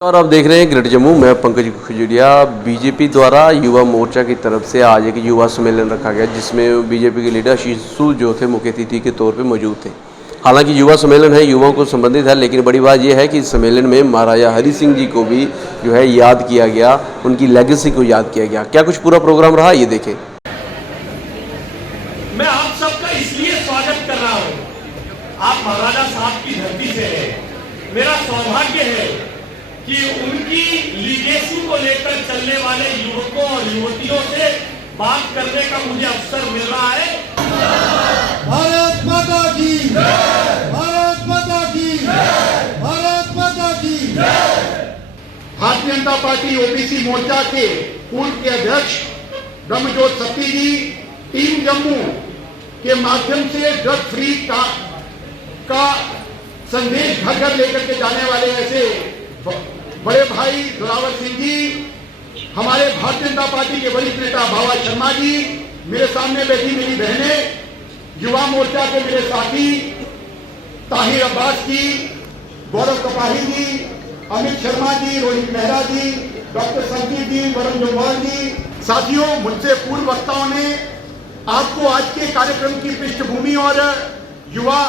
और आप देख रहे हैं ग्रेटर जम्मू। मैं पंकज खजुरिया। बीजेपी द्वारा युवा मोर्चा की तरफ से आज एक युवा सम्मेलन रखा गया, जिसमें बीजेपी के लीडर आशीष सूद जो थे मुख्य अतिथि के तौर पे मौजूद थे। हालांकि युवा सम्मेलन है, युवाओं को संबंधित है, लेकिन बड़ी बात यह है कि इस सम्मेलन में महाराजा हरि सिंह जी को भी जो है याद किया गया, उनकी लेगेसी को याद किया गया। क्या कुछ पूरा प्रोग्राम रहा, ये देखें। मैं आप सबका इसलिए स्वागत कर रहा हूँ, आप महाराजा साहब की धरती से हैं। मेरा सौभाग्य है कि उनकी लीगेसी को लेकर चलने वाले युवकों और युवतियों से बात करने का मुझे अवसर मिल रहा है। भारत माता की जय, भारत माता की जय, भारत माता की जय। भारतीय जनता पार्टी ओबीसी मोर्चा के पूर्व के अध्यक्ष ब्रह्मजोत सत्ती जी टीम जम्मू के माध्यम से ड्रग फ्री का संदेश घर घर लेकर के जाने वाले ऐसे बड़े भाई जोरावर सिंह जी, हमारे भारतीय जनता पार्टी के वरिष्ठ नेता बाबा शर्मा जी, मेरे सामने बैठी मेरी बहनें, युवा मोर्चा के मेरे साथी ताहिर अब्बास जी, गौरव कपाही जी, अमित शर्मा जी, रोहित मेहरा जी, डॉक्टर संजीव जी, वरुण जोगवाल जी। साथियों, मुझसे पूर्व वक्ताओं ने आपको आज के कार्यक्रम की पृष्ठभूमि और युवा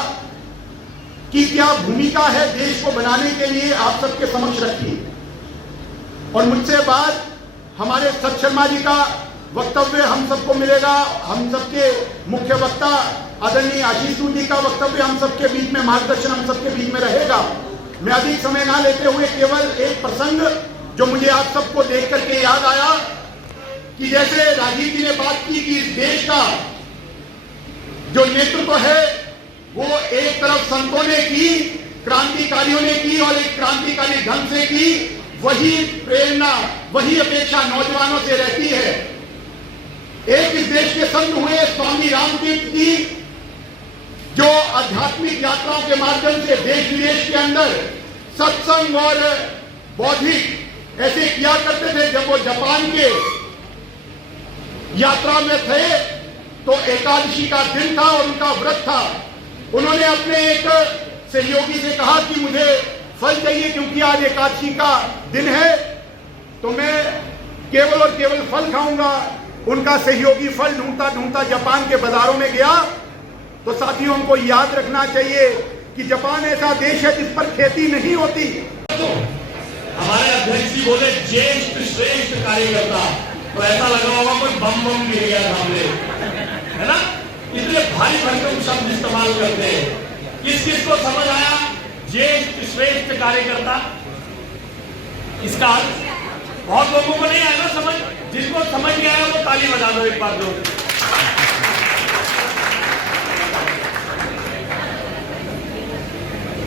की क्या भूमिका है देश को बनाने के लिए आप सबके समक्ष रखी। और मुझसे बाद हमारे सत शर्मा जी का वक्तव्य हम सबको मिलेगा। हम सबके मुख्य वक्ता आदरणीय आशीष सूद जी का वक्तव्य हम सबके बीच में, मार्गदर्शन हम सबके बीच में रहेगा। मैं अधिक समय ना लेते हुए केवल एक प्रसंग जो मुझे आप सबको देख करके याद आया कि जैसे राजीव जी ने बात की कि इस देश का जो नेतृत्व है वो एक तरफ संतों ने की, क्रांतिकारियों ने की और एक क्रांतिकारी ढंग से की, वही प्रेरणा, वही अपेक्षा नौजवानों से रहती है। एक इस देश के संत हुए स्वामी रामतीर्थ जी, जो आध्यात्मिक यात्राओं के माध्यम से देश विदेश के अंदर सत्संग और बौद्धिक ऐसे किया करते थे। जब वो जापान के यात्रा में थे तो एकादशी का दिन था और उनका व्रत था। उन्होंने अपने एक सहयोगी से कहा कि मुझे फल चाहिए क्योंकि आज एकादशी का दिन है, तो मैं केवल और केवल फल खाऊंगा। उनका सहयोगी फल ढूंढता ढूंढता जापान के बाजारों में गया। तो साथियों, हमको याद रखना चाहिए कि जापान ऐसा देश है जिस पर खेती नहीं होती। तो हमारे अध्यक्ष जी बोले ज्येष्ठ श्रेष्ठ कार्यकर्ता, तो ऐसा लगा होगा कोई बम बम गिर गया सामने, है ना? इतने भारी भरकम शब्द इस्तेमाल करते हैं। किस किस को समझ आया ज्येष्ठ श्रेष्ठ कार्यकर्ता? इसका बहुत लोगों को नहीं आया ना समझ। जिसको समझ गया है वो ताली बजा दो एक बार जो।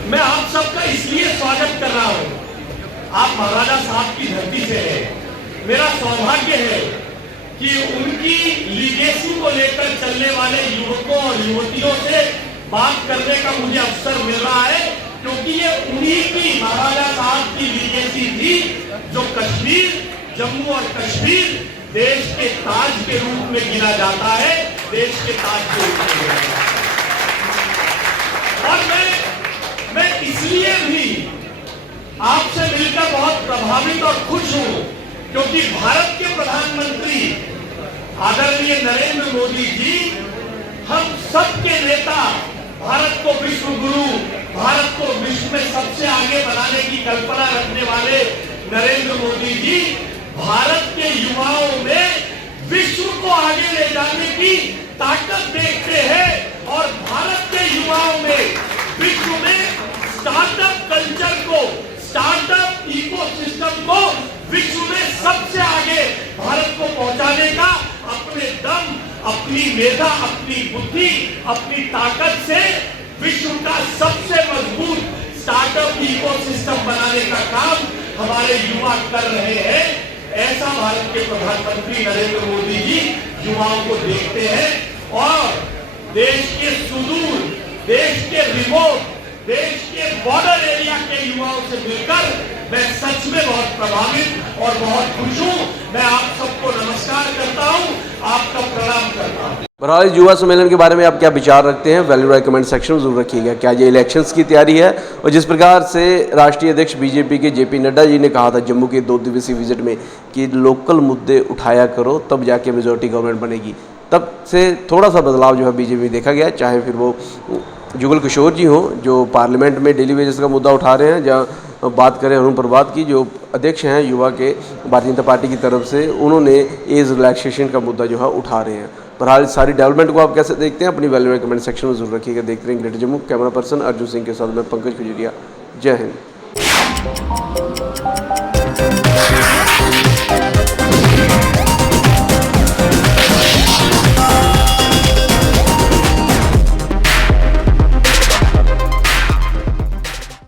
मैं आप सबका इसलिए स्वागत कर रहा हूं, आप महाराजा साहब की धरती से हैं। मेरा सौभाग्य है कि उनकी लीगेसी को लेकर चलने वाले युवकों और युवतियों से बात करने का मुझे अवसर मिल रहा है, क्योंकि ये उन्हीं की महाराजा साहब की लीगेसी थी जो कश्मीर, जम्मू और कश्मीर देश के ताज के रूप में गिना जाता है, देश के ताज के रूप में गिना जाता है। और मैं इसलिए भी आपसे मिलकर बहुत प्रभावित और खुश हूं, क्योंकि भारत के प्रधानमंत्री आदरणीय नरेंद्र मोदी जी, हम सबके नेता, भारत को विश्व गुरु, भारत को विश्व में सबसे आगे बनाने की कल्पना रखने वाले नरेंद्र मोदी जी भारत के युवाओं में विश्व को आगे ले जाने की ताकत देखते हैं और भारत के युवाओं में विश्व में स्टार्टअप कल्चर को, स्टार्टअप इकोसिस्टम को विश्व में सबसे आगे भारत को पहुंचाने का अपने दम, अपनी मेधा, अपनी बुद्धि, अपनी ताकत से विश्व का सबसे मजबूत स्टार्टअप इकोसिस्टम बनाने का काम हमारे युवा कर रहे हैं। ऐसा भारत के प्रधानमंत्री नरेंद्र मोदी जी युवाओं को देखते हैं और देश के सुदूर, देश के रिमोट, देश के बॉर्डर एरिया के युवाओं से मिलकर मैं सच में बहुत प्रभावित और बहुत खुश हूं। मैं आप सबको नमस्कार करता हूं, आपका प्रणाम करता हूं। बहरहाल युवा सम्मेलन के बारे में आप क्या विचार रखते हैं, वैल्यू राय कमेंट सेक्शन में जरूर रखिएगा। क्या ये इलेक्शंस की तैयारी है? और जिस प्रकार से राष्ट्रीय अध्यक्ष बीजेपी के जेपी नड्डा जी ने कहा था जम्मू के 2 दिवसीय विजिट में कि लोकल मुद्दे उठाया करो तब जाके मेजोरिटी गवर्नमेंट बनेगी, तब से थोड़ा सा बदलाव जो है बीजेपी में देखा गया। चाहे फिर वो जुगल किशोर जी हों जो पार्लियामेंट में डेली वेजेस का मुद्दा उठा रहे हैं, जहाँ बात करें अरुण प्रभात की जो अध्यक्ष हैं युवा के भारतीय जनता पार्टी की तरफ से, उन्होंने एज रिलैक्सेशन का मुद्दा जो है उठा रहे हैं। बहरहाल सारी डेवलपमेंट को आप कैसे देखते हैं अपनी वैल्यू कमेंट सेक्शन में जरूर रखिएगा। देखते रहें greater Jammu. Camera person Arjun Singh के साथ मैं पंकज खजुरिया। जय हिंद।